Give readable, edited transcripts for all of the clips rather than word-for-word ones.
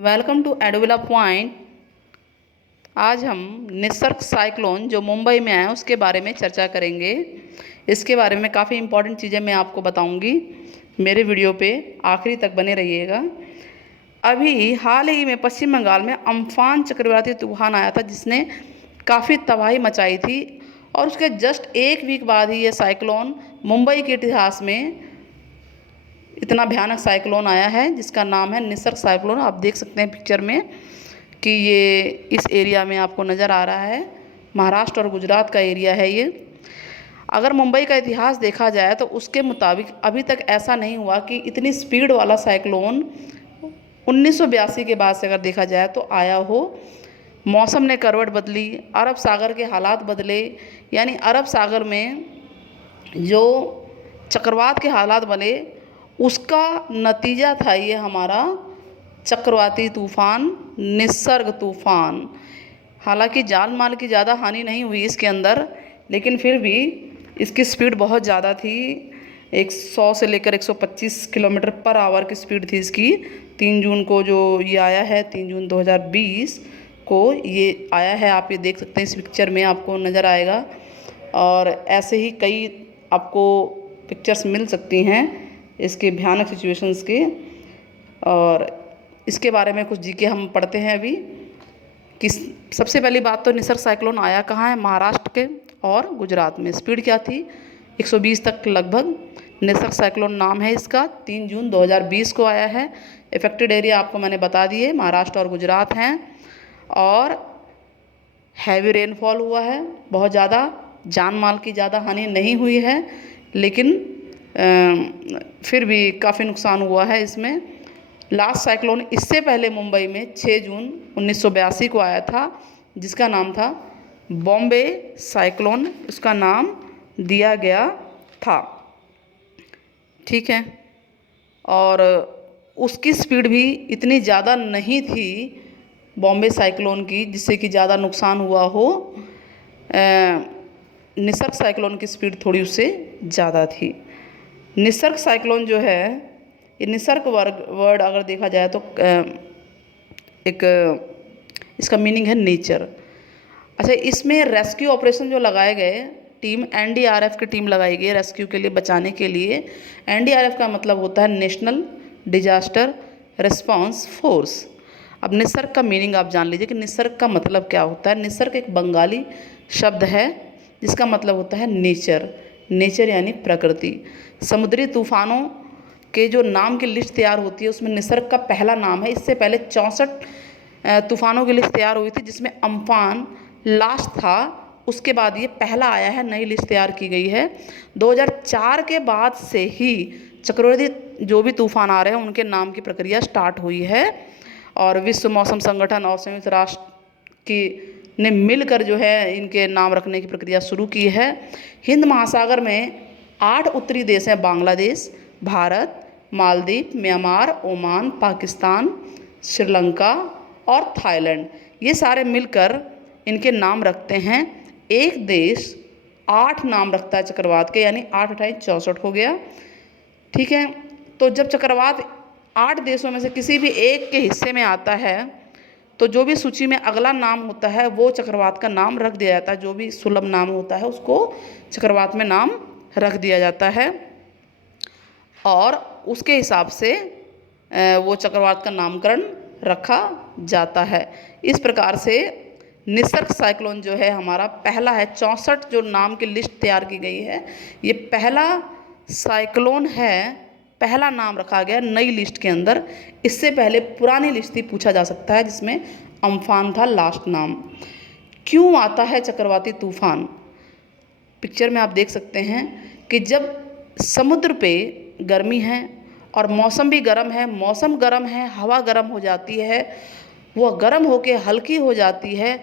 Welcome to एडविला point. आज हम Nisarga cyclone जो मुंबई में आया उसके बारे में चर्चा करेंगे। इसके बारे में काफ़ी इंपॉर्टेंट चीज़ें मैं आपको बताऊंगी। मेरे वीडियो पे आखिरी तक बने रहिएगा। अभी हाल ही में पश्चिम बंगाल में अम्फान चक्रवाती तूफान आया था जिसने काफ़ी तबाही मचाई थी और उसके जस्ट एक वीक बाद ही ये साइक्लोन मुंबई के इतिहास में इतना भयानक साइक्लोन आया है जिसका नाम है निसर्ग साइक्लोन। आप देख सकते हैं पिक्चर में कि ये इस एरिया में आपको नज़र आ रहा है। महाराष्ट्र और गुजरात का एरिया है ये। अगर मुंबई का इतिहास देखा जाए तो उसके मुताबिक अभी तक ऐसा नहीं हुआ कि इतनी स्पीड वाला साइक्लोन 1982 के बाद से अगर देखा जाए तो आया हो। मौसम ने करवट बदली, अरब सागर के हालात बदले, यानी अरब सागर में जो चक्रवात के हालात बने उसका नतीजा था ये हमारा चक्रवाती तूफ़ान निसर्ग तूफ़ान। हालांकि जान माल की ज़्यादा हानि नहीं हुई इसके अंदर, लेकिन फिर भी इसकी स्पीड बहुत ज़्यादा थी। 100 से लेकर 125 किलोमीटर पर आवर की स्पीड थी इसकी। 3 जून को जो ये आया है, 3 जून 2020 को ये आया है। आप ये देख सकते हैं, इस पिक्चर में आपको नज़र आएगा। और ऐसे ही कई आपको पिक्चर्स मिल सकती हैं इसके भयानक सिचुएशंस के। और इसके बारे में कुछ जीके हम पढ़ते हैं अभी कि सबसे पहली बात तो निसर्ग साइक्लोन आया कहाँ है, महाराष्ट्र के और गुजरात में। स्पीड क्या थी, 120 तक लगभग। निसर्ग साइक्लोन नाम है इसका। 3 जून 2020 को आया है। इफेक्टेड एरिया आपको मैंने बता दिए, महाराष्ट्र और गुजरात हैं। और हैवी रेनफॉल हुआ है, बहुत ज़्यादा। जान माल की ज़्यादा हानि नहीं हुई है, लेकिन फिर भी काफ़ी नुकसान हुआ है इसमें। लास्ट साइक्लोन इससे पहले मुंबई में 6 जून 1982 को आया था जिसका नाम था बॉम्बे साइक्लोन, उसका नाम दिया गया था। ठीक है। और उसकी स्पीड भी इतनी ज़्यादा नहीं थी बॉम्बे साइक्लोन की जिससे कि ज़्यादा नुकसान हुआ हो। निसर्ग साइक्लोन की स्पीड थोड़ी उससे ज़्यादा थी। निसर्ग साइक्लोन जो है, ये निसर्ग वर्ड अगर देखा जाए तो एक इसका मीनिंग है नेचर। अच्छा, इसमें रेस्क्यू ऑपरेशन जो लगाए गए, टीम एनडीआरएफ की टीम लगाई गई रेस्क्यू के लिए, बचाने के लिए। एनडीआरएफ का मतलब होता है नेशनल डिजास्टर रिस्पांस फोर्स। अब निसर्ग का मीनिंग आप जान लीजिए कि निसर्ग का मतलब क्या होता है। निसर्ग एक बंगाली शब्द है जिसका मतलब होता है नेचर। नेचर यानी प्रकृति। समुद्री तूफानों के जो नाम की लिस्ट तैयार होती है उसमें निसर्ग का पहला नाम है। इससे पहले 64 तूफानों की लिस्ट तैयार हुई थी जिसमें अम्फान लास्ट था। उसके बाद ये पहला आया है, नई लिस्ट तैयार की गई है। 2004 के बाद से ही चक्रवाती जो भी तूफान आ रहे हैं उनके नाम की प्रक्रिया स्टार्ट हुई है। और विश्व मौसम संगठन और संयुक्त राष्ट्र की ने मिलकर जो है इनके नाम रखने की प्रक्रिया शुरू की है। हिंद महासागर में 8 उत्तरी देश हैं, बांग्लादेश, भारत, मालदीव, म्यांमार, ओमान, पाकिस्तान, श्रीलंका और थाईलैंड। ये सारे मिलकर इनके नाम रखते हैं। एक देश 8 नाम रखता है चक्रवात के, यानी 8 × 8 = 64 हो गया। ठीक है। तो जब चक्रवात 8 देशों में से किसी भी एक के हिस्से में आता है तो जो भी सूची में अगला नाम होता है वो चक्रवात का नाम रख दिया जाता है। जो भी सुलभ नाम होता है उसको चक्रवात में नाम रख दिया जाता है और उसके हिसाब से वो चक्रवात का नामकरण रखा जाता है। इस प्रकार से निसर्ग साइक्लोन जो है हमारा पहला है। 64 जो नाम की लिस्ट तैयार की गई है, ये पहला साइक्लोन है, पहला नाम रखा गया नई लिस्ट के अंदर। इससे पहले पुरानी लिस्ट थी, पूछा जा सकता है, जिसमें अम्फान था लास्ट नाम। क्यों आता है चक्रवाती तूफान? पिक्चर में आप देख सकते हैं कि जब समुद्र पे गर्मी है और मौसम भी गर्म है, मौसम गर्म है, हवा गर्म हो जाती है, वो गर्म होकर हल्की हो जाती है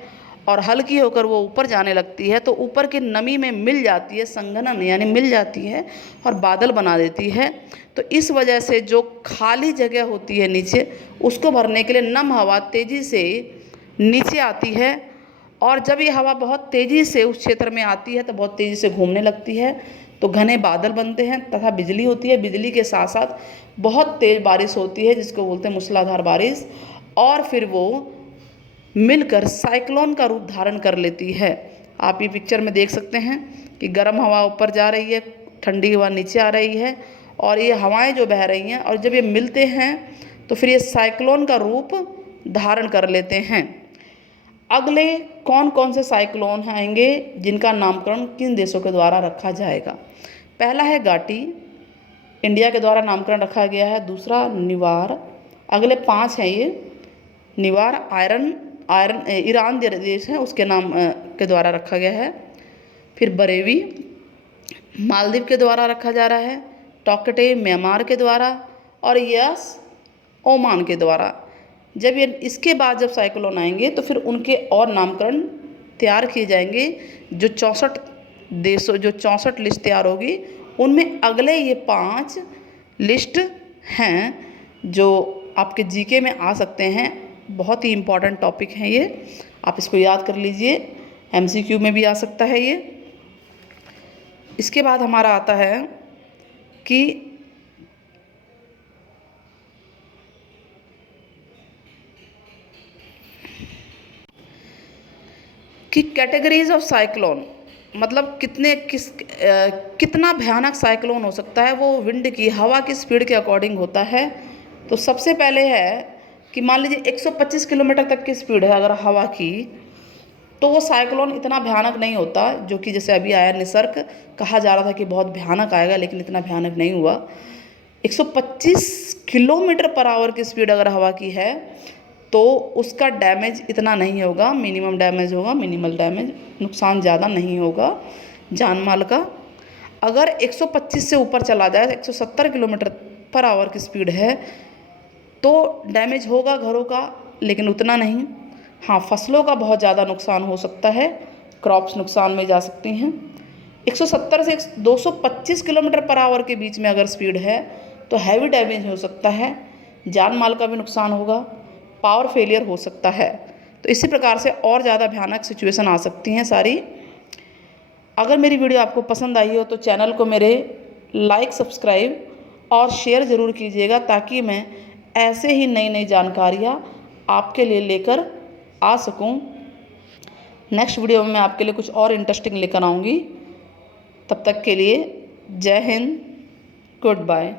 और हल्की होकर वो ऊपर जाने लगती है तो ऊपर की नमी में मिल जाती है, संघनन यानी मिल जाती है और बादल बना देती है। तो इस वजह से जो खाली जगह होती है नीचे, उसको भरने के लिए नम हवा तेज़ी से नीचे आती है और जब ये हवा बहुत तेज़ी से उस क्षेत्र में आती है तो बहुत तेज़ी से घूमने लगती है तो घने बादल बनते हैं तथा बिजली होती है। बिजली के साथ साथ बहुत तेज़ बारिश होती है जिसको बोलते हैं मूसलाधार बारिश। और फिर वो मिलकर साइक्लोन का रूप धारण कर लेती है। आप ये पिक्चर में देख सकते हैं कि गर्म हवा ऊपर जा रही है, ठंडी हवा नीचे आ रही है, और ये हवाएं जो बह रही हैं, और जब ये मिलते हैं तो फिर ये साइक्लोन का रूप धारण कर लेते हैं। अगले कौन कौन से साइक्लोन आएंगे जिनका नामकरण किन देशों के द्वारा रखा जाएगा? पहला है गाटी, इंडिया के द्वारा नामकरण रखा गया है। दूसरा निवार, अगले 5 हैं ये। निवार आयरन ईरान देश है उसके नाम के द्वारा रखा गया है। फिर बरेवी मालदीव के द्वारा रखा जा रहा है। टोकटे म्यांमार के द्वारा, और यस ओमान के द्वारा। जब ये इसके बाद जब साइक्लोन आएंगे तो फिर उनके और नामकरण तैयार किए जाएंगे। जो 64 लिस्ट तैयार होगी उनमें अगले ये 5 लिस्ट हैं जो आपके जीके में आ सकते हैं। बहुत ही इम्पॉर्टेंट टॉपिक हैं ये, आप इसको याद कर लीजिए, एमसीक्यू में भी आ सकता है ये। इसके बाद हमारा आता है कि कैटेगरीज ऑफ साइक्लोन, मतलब कितना भयानक साइक्लोन हो सकता है, वो विंड की हवा की स्पीड के अकॉर्डिंग होता है। तो सबसे पहले है कि मान लीजिए 125 किलोमीटर तक की स्पीड है अगर हवा की, तो वो साइक्लोन इतना भयानक नहीं होता। जो कि जैसे अभी आया निसर्ग, कहा जा रहा था कि बहुत भयानक आएगा, लेकिन इतना भयानक नहीं हुआ। 125 किलोमीटर पर आवर की स्पीड अगर हवा की है तो उसका डैमेज इतना नहीं होगा, मिनिमम डैमेज होगा, मिनिमल डैमेज, नुकसान ज़्यादा नहीं होगा जान माल का। अगर 125 से ऊपर चला जाए, 170 किलोमीटर पर आवर की स्पीड है, तो डैमेज होगा घरों का, लेकिन उतना नहीं। हाँ, फसलों का बहुत ज़्यादा नुकसान हो सकता है, क्रॉप्स नुकसान में जा सकती हैं। 170 से 225 किलोमीटर पर आवर के बीच में अगर स्पीड है तो हैवी डैमेज हो सकता है, जान माल का भी नुकसान होगा, पावर फेलियर हो सकता है। तो इसी प्रकार से और ज़्यादा भयानक सिचुएशन आ सकती हैं सारी। अगर मेरी वीडियो आपको पसंद आई हो तो चैनल को मेरे लाइक, सब्सक्राइब और शेयर ज़रूर कीजिएगा, ताकि मैं ऐसे ही नई नई जानकारियाँ आपके लिए लेकर आ सकूं। नेक्स्ट वीडियो में मैं आपके लिए कुछ और इंटरेस्टिंग लेकर आऊँगी। तब तक के लिए जय हिंद, गुड बाय।